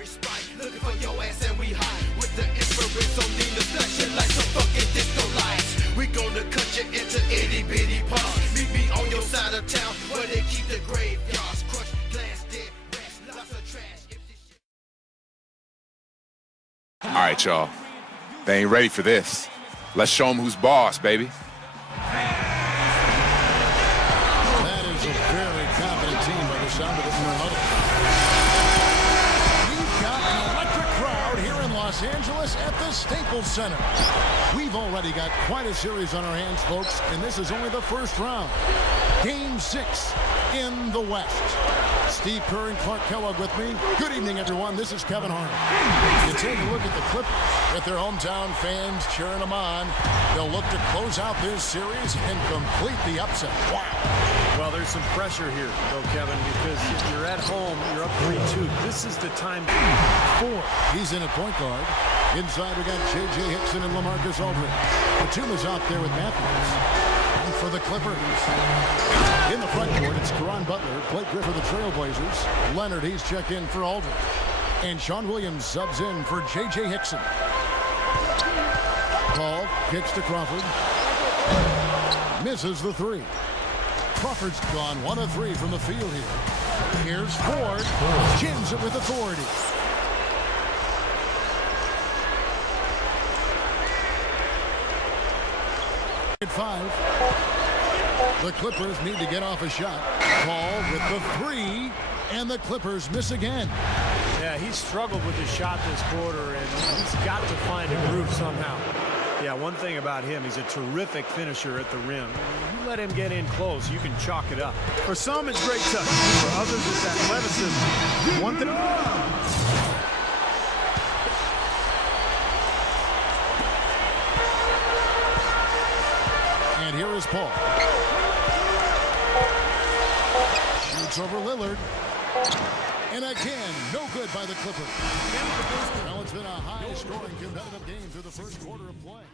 every spot, looking for your ass and we hide with the infrared on the flashing like some fucking disco lights. We gonna cut you into itty bitty parts. Meet me on your side of town where they keep the graveyards. Crushed glass, dead rats, lots of trash. All right, y'all. They ain't ready for this. Let's show them who's boss, baby. That is a very confident team by the sound of it in their huddle. We've got an electric crowd here in Los Angeles at the Staples Center. We've already got quite a series on our hands, folks, and this is only the first round. Game 6 in the West. Steve Kerr and Clark Kellogg with me. Good evening, everyone. This is Kevin Harlan. You take a look at the Clippers with their hometown fans cheering them on. They'll look to close out this series and complete the upset. Wow. Well, there's some pressure here, though, Kevin, because if you're at home, you're up 3-2. This is the time. 4. He's in at point guard. Inside, we got J.J. Hickson and LaMarcus Aldridge. Batum is out there with Matthews. And for the Clippers. In the front court, it's Caron Butler, Blake Griffin, the Trailblazers. Leonard, he's checked in for Aldridge. And Sean Williams subs in for J.J. Hickson. Paul kicks to Crawford. Misses the 3. Crawford's gone 1 of 3 from the field here. Here's Ford. Chins it with authority. At 5. The Clippers need to get off a shot. Paul with the 3. And the Clippers miss again. Yeah, he's struggled with his shot this quarter, and he's got to find a groove somehow. Yeah, one thing about him, he's a terrific finisher at the rim. You let him get in close, you can chalk it up. For some, it's great touch. For others, it's athleticism. One thing. And here is Paul. Shoots over Lillard. And again, no good by the Clippers. Well, it's been a high-scoring, competitive game through the first quarter of play.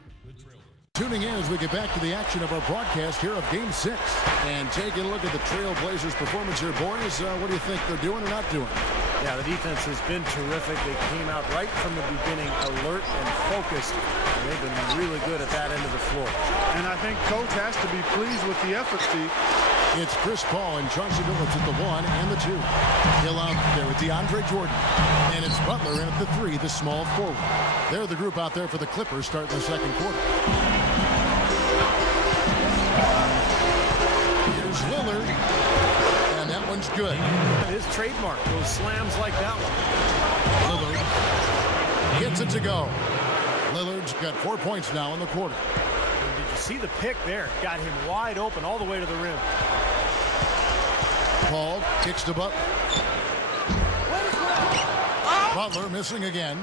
Tuning in as we get back to the action of our broadcast here of Game 6. And taking a look at the Trailblazers' performance here, boys. What do you think they're doing or not doing? Yeah, the defense has been terrific. They came out right from the beginning, alert and focused. And they've been really good at that end of the floor. And I think Coach has to be pleased with the effort, Steve. It's Chris Paul and Chauncey Billups at the 1 and the 2. Hill out there with DeAndre Jordan. And it's Butler in at the 3, the small forward. They're the group out there for the Clippers starting the second quarter. Here's Lillard. And that one's good. His trademark, those slams like that one. Lillard gets it to go. Lillard's got 4 points now in the quarter. And did you see the pick there? Got him wide open all the way to the rim. Paul kicks to Butler. Butler missing again.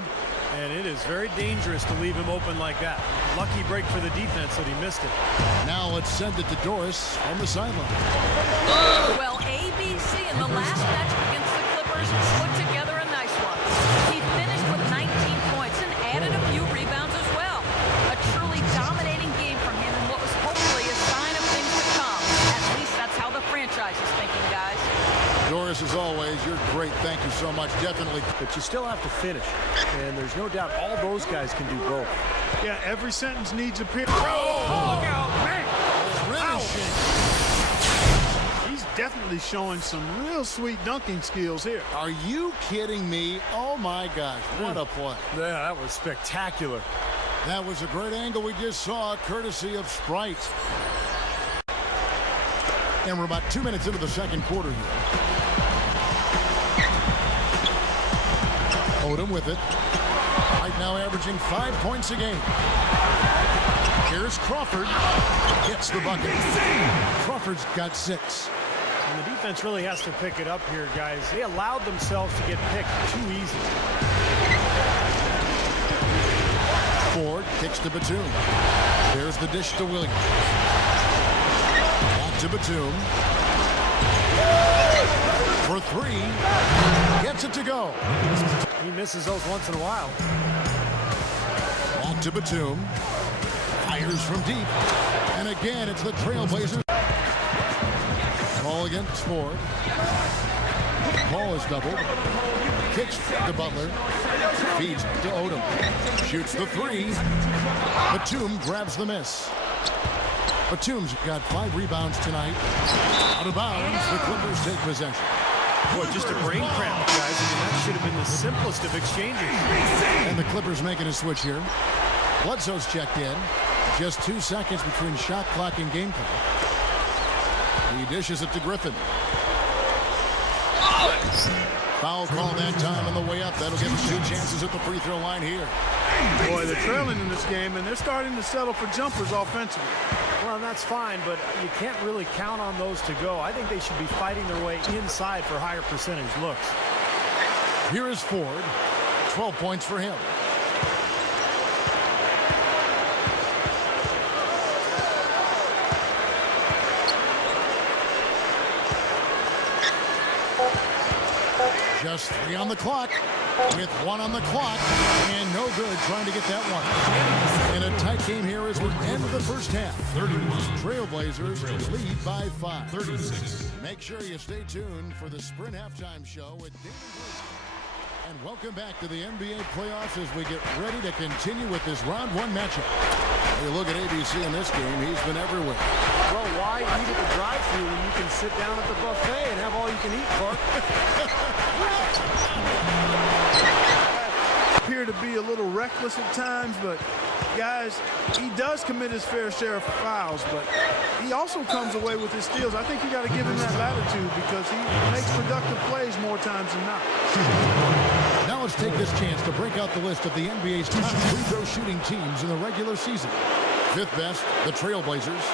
And it is very dangerous to leave him open like that. Lucky break for the defense that he missed it. Now let's send it to Doris on the sideline. Well, ABC in the last match against the Clippers put together a nice one. He finished with 19 points and added a few rebounds as well. A truly dominating game from him and what was hopefully a sign of things to come. At least that's how the franchise is thinking, guys. Doris, as always, you're great. Thank you so much. Definitely. But you still have to finish. And there's no doubt all those guys can do both. Yeah, every sentence needs a period. Oh, look out, man! He's definitely showing some real sweet dunking skills here. Are you kidding me? Oh, my gosh. What a play. Yeah, that was spectacular. That was a great angle we just saw, courtesy of Sprite. And we're about 2 minutes into the second quarter here. Odom with it. Right now averaging 5 points a game. Here's Crawford. Gets the bucket. Crawford's got 6. And the defense really has to pick it up here, guys. They allowed themselves to get picked too easy. Ford kicks to Batum. There's the dish to Williams. Back to Batum. For 3. Gets it to go. He misses those once in a while. Back to Batum. Fires from deep. And again, it's the Trailblazers. Ball against Ford. Paul is doubled. Kicks to Butler. Feeds to Odom. Shoots the three. Batum grabs the miss. Batum's got 5 rebounds tonight. Out of bounds, the Clippers take possession. Boy, just a brain cramp, guys. I mean, that should have been the simplest of exchanges. And the Clippers making a switch here. Bledsoe's checked in. Just 2 seconds between shot clock and game clock. He dishes it to Griffin. Foul call that time on the way up. That'll give them 2 chances at the free throw line here. Boy, they're trailing in this game, and they're starting to settle for jumpers offensively. Well, that's fine, but you can't really count on those to go. I think they should be fighting their way inside for higher percentage looks. Here is Ford. 12 points for him. Just 3 on the clock. With 1 on the clock. And no good trying to get that one. In a tight game here as we end the first half. 31. Trailblazers lead by 5. 36. Make sure you stay tuned for the Sprint Halftime Show with David Blue. And welcome back to the NBA playoffs as we get ready to continue with this round 1 matchup. You look at ABC in this game, he's been everywhere. Well, why eat at the drive-thru when you can sit down at the buffet and have all you can eat, Clark? Appear to be a little reckless at times, but guys, he does commit his fair share of fouls, but he also comes away with his steals. I think you got to give him that latitude because he makes productive plays more times than not. Now let's take this chance to break out the list of the NBA's top free throw shooting teams in the regular season. 5th best, the Trailblazers.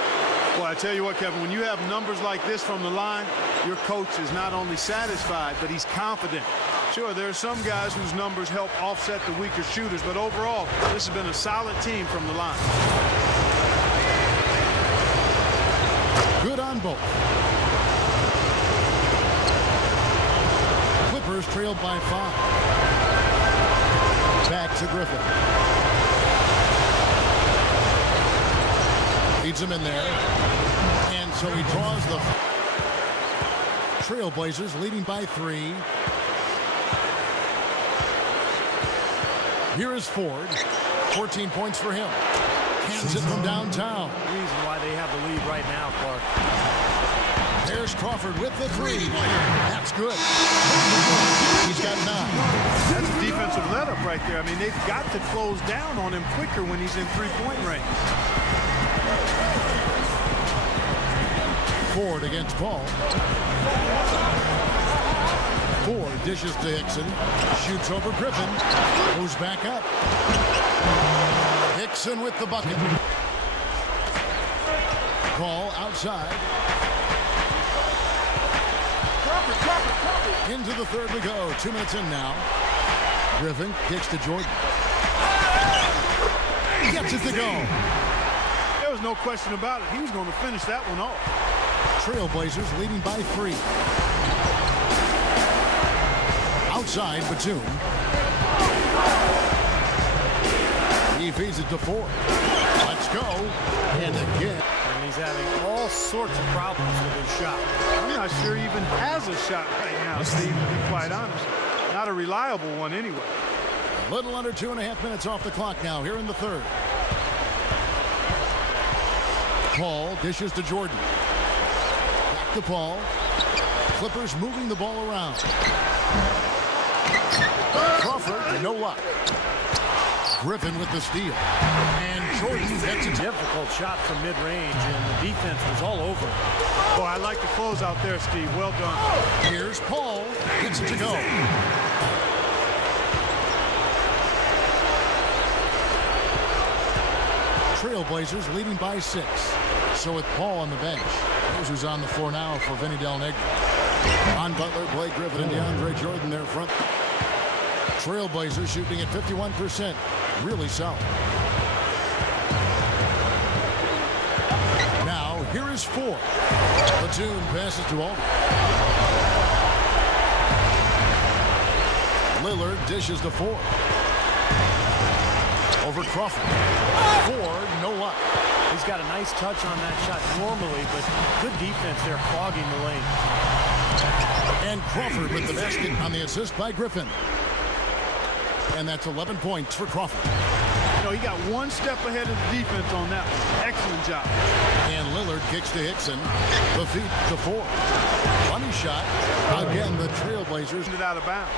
Well, I tell you what, Kevin, when you have numbers like this from the line, your coach is not only satisfied, but he's confident. Sure, there are some guys whose numbers help offset the weaker shooters, but overall, this has been a solid team from the line. Good on both. Clippers trailed by 5. Back to Griffin. Leads him in there. And so he draws the Trailblazers leading by 3. Here is Ford. 14 points for him. Cans it from downtown. The reason why they have the lead right now, Clark. There's Crawford with the 3. That's good. He's got 9. That's a defensive let-up right there. I mean, they've got to close down on him quicker when he's in 3-point range. Ford against Paul. Ford dishes to Hickson. Shoots over Griffin. Moves back up. Hickson with the bucket. Paul outside. Into the third we go. 2 minutes in now. Griffin kicks to Jordan. Gets it to go. There was no question about it. He was going to finish that one off. Trailblazers leading by 3. Outside, Batum. He feeds it to Ford. Let's go. And again. And he's having all sorts of problems with his shot. I'm not sure he even has a shot right now, Steve, to be quite honest. Not a reliable one anyway. A little under 2.5 minutes off the clock now here in the third. Paul dishes to Jordan. Back to Paul. Clippers moving the ball around. Crawford, no luck. Griffin with the steal. And Jordan gets a difficult shot from mid-range, and the defense was all over it. Boy, I like the close out there, Steve. Well done. Here's Paul. Gets it to go. Trailblazers leading by 6. So with Paul on the bench, here's who's on the floor now for Vinny Del Negro. Ron Butler, Blake Griffin, and DeAndre Jordan there front. Trailblazers shooting at 51%. Really solid. Now, here is Ford. Batum passes to Alden. Lillard dishes to Ford. Over Crawford. Ford, no luck. He's got a nice touch on that shot normally, but good defense there clogging the lane. And Crawford with the basket on the assist by Griffin. And that's 11 points for Crawford. You know, he got one step ahead of the defense on that one. Excellent job. And Lillard kicks to Hickson. The feet to Ford. Funny shot. Again, the Trailblazers. It out of bounds.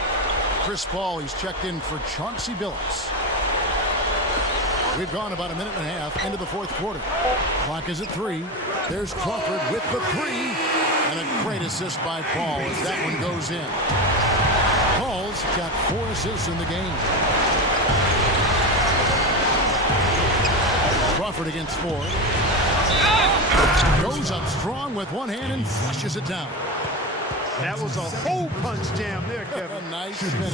Chris Paul, he's checked in for Chauncey Billups. We've gone about a minute and a half into the fourth quarter. Clock is at 3. There's Crawford with the 3. And a great assist by Paul as that one goes in. Paul's got 4 assists in the game. Crawford against Ford. Goes up strong with one hand and flushes it down. That was a hole punch jam there, Kevin. Nice finish.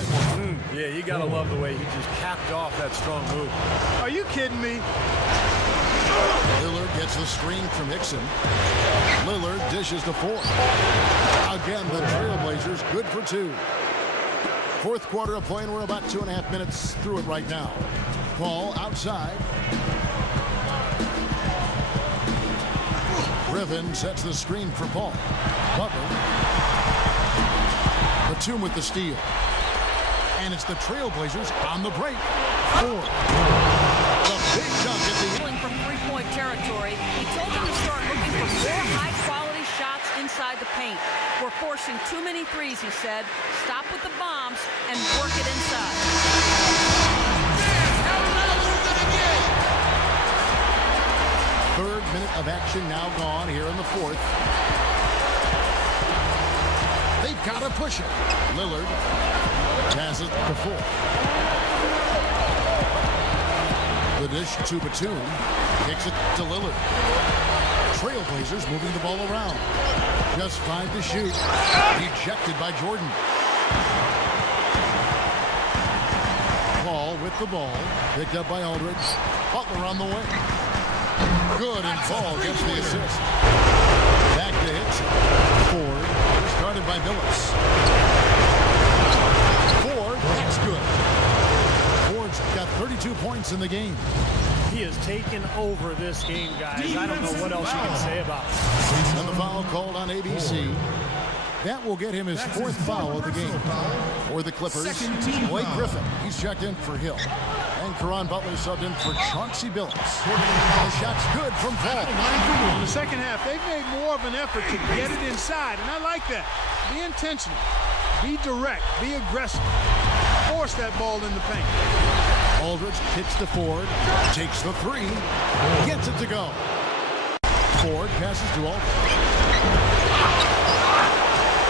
Yeah, you got to love the way he just capped off that strong move. Are you kidding me? Lillard gets the screen from Hickson. Lillard dishes to Ford. Again, the Trailblazers good for 2. Fourth quarter of play, and we're about 2.5 minutes through it right now. Paul outside. Griffin sets the screen for Paul. Butler. Batum with the steal. And it's the Trailblazers on the break. Ford. The big dunk at the end. From three-point territory, he told them to start looking for more high-quality shots inside the paint. We're forcing too many threes, he said. Stop with the bombs and work it inside. Third minute of action now gone here in the fourth. They've got to push it. Lillard passes to Ford. The dish to Batum. Kicks it to Lillard. Trailblazers moving the ball around. Just 5 to shoot. Ejected by Jordan. Paul with the ball. Picked up by Aldridge. Butler on the way. Good, and Paul gets the assist. Back to Hickson. Ford. Started by Billups. Ford. That's good. Ford's got 32 points in the game. He has taken over this game, guys. I don't know what else you can say about it. And the foul called on ABC. That will get him his 4th foul of the game. For the Clippers, Blake Griffin. He's checked in for Hill. And Caron Butler subbed in for Chauncey Billups. The shot's good from Paul. In the second half, they've made more of an effort to get it inside, and I like that. Be intentional. Be direct. Be aggressive. Force that ball in the paint. Aldridge kicks to Ford. Takes the 3. Gets it to go. Ford passes to Aldridge.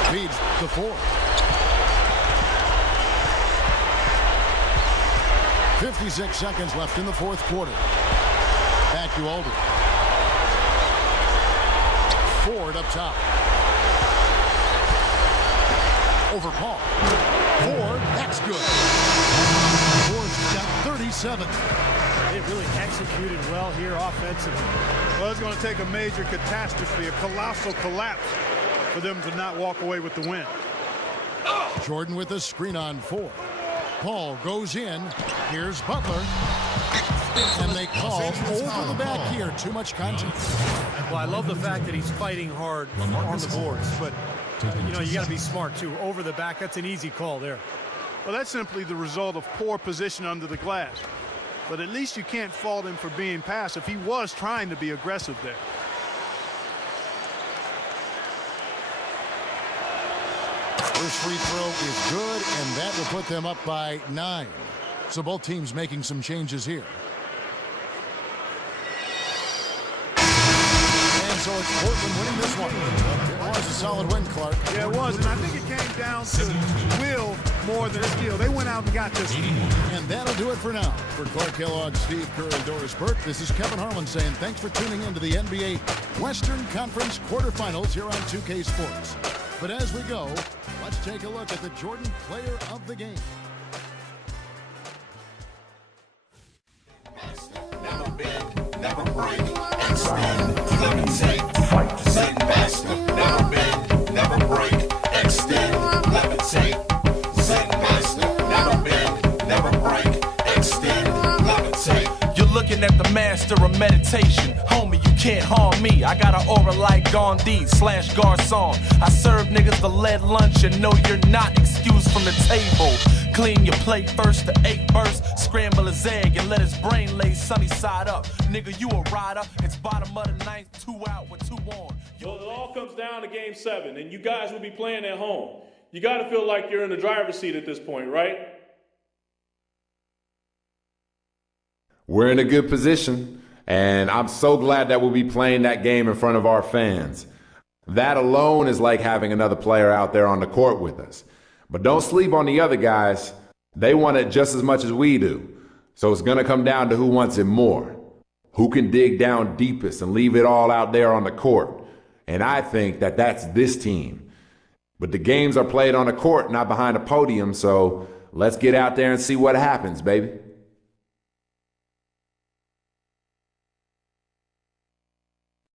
Feeds to Ford. 56 seconds left in the fourth quarter. Back to Aldridge. Ford up top. Over Paul. Ford, that's good. Ford's got 37. They really executed well here offensively. Well, it's going to take a major catastrophe, a colossal collapse, for them to not walk away with the win. Jordan with a screen on Ford. Paul goes in. Here's Butler. And they call over the back here. Too much contact. Well, I love the fact that he's fighting hard on the boards, but you know, you got to be smart too. Over the back, that's an easy call there. Well, that's simply the result of poor position under the glass. But at least you can't fault him for being passive. He was trying to be aggressive there. First free throw is good, and that will put them up by 9. So both teams making some changes here. And so it's Portland winning this one. It was a solid win, Clark. Yeah, it was, and I think it came down to will more than skill. They went out and got this one. And that'll do it for now. For Clark Kellogg, Steve Kerr, and Doris Burke, this is Kevin Harlan saying thanks for tuning in to the NBA Western Conference quarterfinals here on 2K Sports. But as we go, let's take a look at the Jordan player of the game. Never bend, never break, extend, levitate, fight, Zen master. Never bend, never break, extend, levitate, Zen master. Never bend, never break, extend, levitate. You're looking looking at the master of meditation. Homie, you can't harm me. I got an aura like Gandhi / Garcon. I serve niggas the lead lunch and no, you're not excused from the table. Clean your plate first, the 8 burst. Scramble his egg and let his brain lay sunny side up. Nigga, you a rider. It's bottom of the ninth, 2 out with 2 on. Well, it all comes down to game 7, and you guys will be playing at home. You got to feel like you're in the driver's seat at this point, right? We're in a good position, and I'm so glad that we'll be playing that game in front of our fans. That alone is like having another player out there on the court with us. But don't sleep on the other guys. They want it just as much as we do. So it's going to come down to who wants it more. Who can dig down deepest and leave it all out there on the court. And I think that that's this team. But the games are played on the court, not behind a podium, so let's get out there and see what happens, baby.